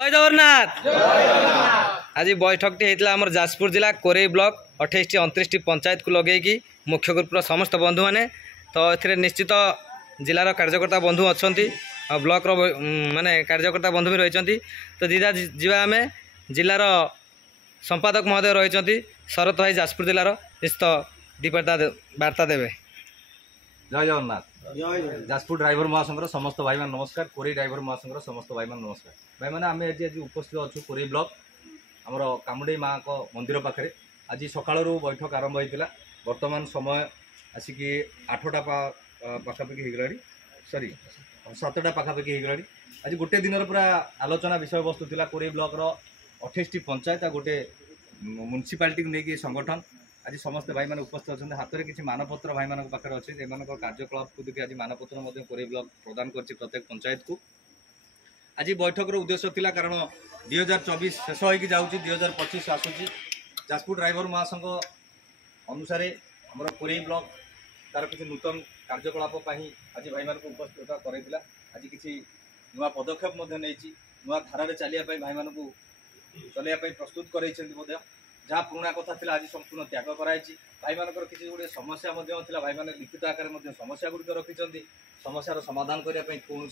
जय जगन्नाथ। आज बैठक होता जाजपुर जिला कोरेई ब्लॉक 28 29 पंचायत को लगे मुख्य ग्रुपर समस्त बंधु मैंने तो ए निश्चित जिलार कार्यकर्ता बंधु अच्छा ब्लॉक माने कार्यकर्ता बंधु भी रही तो दीदा जीवा आम जिलार संपादक महोदय रही शरत भाई जाजपुर जिलार निश्चित वार्ता देवे। जय जगन्नाथ। जाजपुर ड्राइवर महासंघ समस्त भाई मान नमस्कार। कोरेई ड्राइवर महासंघ समस्त भाई मान नमस्कार। भाई मैंने आम आज आज उपस्थित अच्छु कोरेई ब्लॉक आमर कामुडेई माँ को मंदिर पाखे आज सकाळु बैठक आरंभ होता। वर्तमान समय आसिक 8टा पाखापाखि होगा सरी 7टा पाखापाखि होगा। आज गोटे दिन पूरा आलोचना विषय वस्तु था कोरेई ब्लॉक 28टी पंचायत गोटे म्युनिसिपालिटी को लेकिन संगठन आज समस्त भाई मैंने उपस्थित अच्छा। हाथ में किसी मानपत्र भाई मान पाखे अच्छे कार्यकलाप को देखिए आज मानपत्र कोरेई ब्लॉक प्रदान कर प्रत्येक पंचायत को। आज बैठक उद्देश्य थिला कारण 2024 शेष हो जाऊँगी 2025 आसूँ जाजपुर ड्राइवर महासंघ अनुसार आमर कोरेई ब्लॉक तार किसी नूतन कार्यकलाप आज भाई मान उपस्थित कराइला। आज किसी नुआ पदक्षेप नुआ धारा चलिए भाई मान चलैया प्रस्तुत कर जहाँ पुराणा कथा था आज संपूर्ण त्याग कराई। भाई मान किसी गोटे समस्या भाई मैंने लिखित आकार समस्या गुड़िक रखिंट समस्यार समाधान करने कौन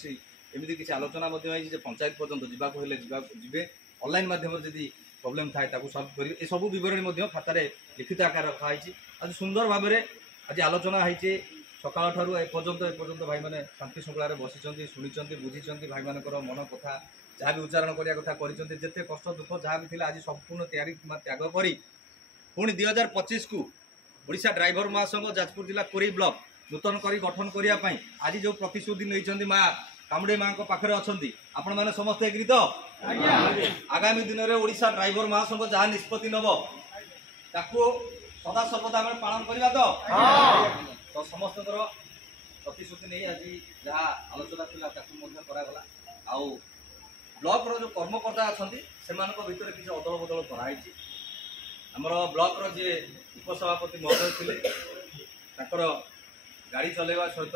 एमती किसी आलोचना पंचायत पर्यटन जीवे ऑनलाइन माध्यम जदि प्रोब्लेम थाए सल्व करेंगे ये सब बरणी खातार लिखित आकार रखाई। आज सुंदर भाव में आज आलोचना होती सकाल ठारू एपर्यंत भाई मैंने शांति श्रृंखला बसी शुणी बुझी भाई मान मन कथा जहाँ भी उच्चारण करने कथा करते कष्ट दुख जहाँ भी आज संपूर्ण त्याग कर पुणी 2025 को ओडिशा ड्राइवर महासंघ जाजपुर जिला कोरेई ब्लॉक नूतन कर गठन करने आज जो प्रतिश्रुति नहीं माँ कामुडेई माँ पाखे अच्छा आपण मैंने समस्ते एग्री तो आगामी दिन में ओडिशा ड्राइवर महासंघ जहाँ निष्पत्ति नब ताकू सदा सर्वदा आम पालन करवा तो समस्त प्रतिश्रुति नहीं आज जहाँ आलोचना थी आउ ब्लॉक रो जो कर्मकर्ता अच्छा से भितर किसी अदल बदल कराई। आमर ब्लॉक रो जे उपसभापति महोदय थे गाड़ी चलवा सहित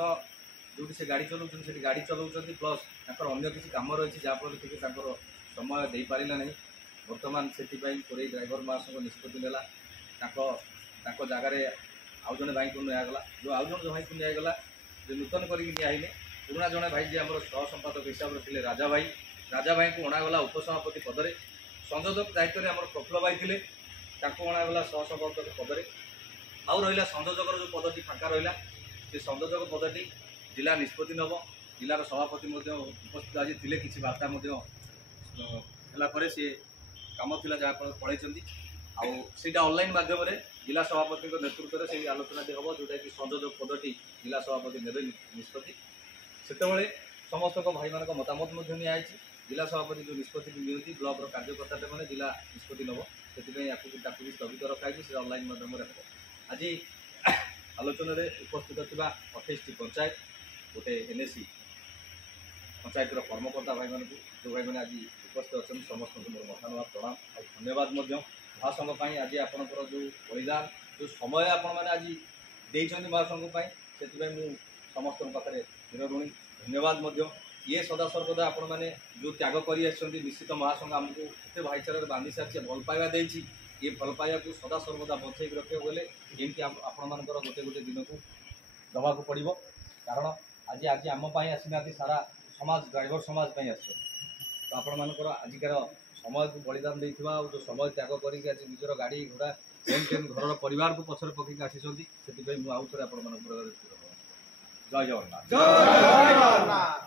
जो से गाड़ी चलाऊँ से गाड़ी चलाऊँ प्लस अन्य किसी कम रही जहाँफल कि समय दे पारे ना बर्तमान से कोरेई ड्राइवर महासंघ निष्पत्ति नेला जगार आउ जड़े भाई को निगला जो आउ जन भाई को निगला जो नूतन करने पुराणा जड़े भाई जी आम सह संपादक हिसाब से राजा भाई को अणागला उपसभापति पदरे संयोजक दायित्व में आम प्रफुल्ल भाई थे अणागला सह संपादक पदरे आउ रहा संयोजक जो पदटी फाँका रहा से संयोजक पदटी जिला निष्पत्ति नब जिलार सभापति उपस्थित आज थे किसी वार्ता सी कम थी जहाँफल पढ़ाई आईटा ऑनलाइन माध्यम जिला सभापति नेतृत्व से आलोचना हम जोटा कि संयोजक पदटी जिला सभापति ने निष्पत्ति से समस्त भाई मान मतामत निआई। जिला सभापति जो निष्पत्ति नियंती ब्लॉक कार्यकर्ता मैंने जिला निष्पत्ति नब से भी स्थगित रखाई से ऑनलाइन माध्यम आज आलोचन उपस्थित थी 28टी पंचायत गोटे एनएसी पंचायत कर्मकर्ता भाई मान जो भाई मैंने आज उपस्थित अच्छा समस्त मोर मतानुवाद प्रणाम और धन्यवाद महासंघ आज आपंकर जो बलिदान जो समय आपण मैंने आज देते महासंघ से समस्त पाखे ऋणी धन्यवाद ये सदा सर्वदा आपण मैंने जो त्याग कर निश्चित महासंघ आमको एत भाईचारे बांधि सारी भल पाइबा देती ये भल पाइबा को सदा सर्वदा बचेक रखा गले एमती आपण मान गोटे गोटे दिन को दवा को पड़ो कारण आज आज आम आसीना सारा समाज ड्राइवर समाज आस तो आपण मान आजिकार समय को बलिदान देता जो समय त्याग करके आज निजर गाड़ी घोड़ा केन घर परिवार को पछर पकड़ आसी से आउ थे आपण जय जगन्नाथ।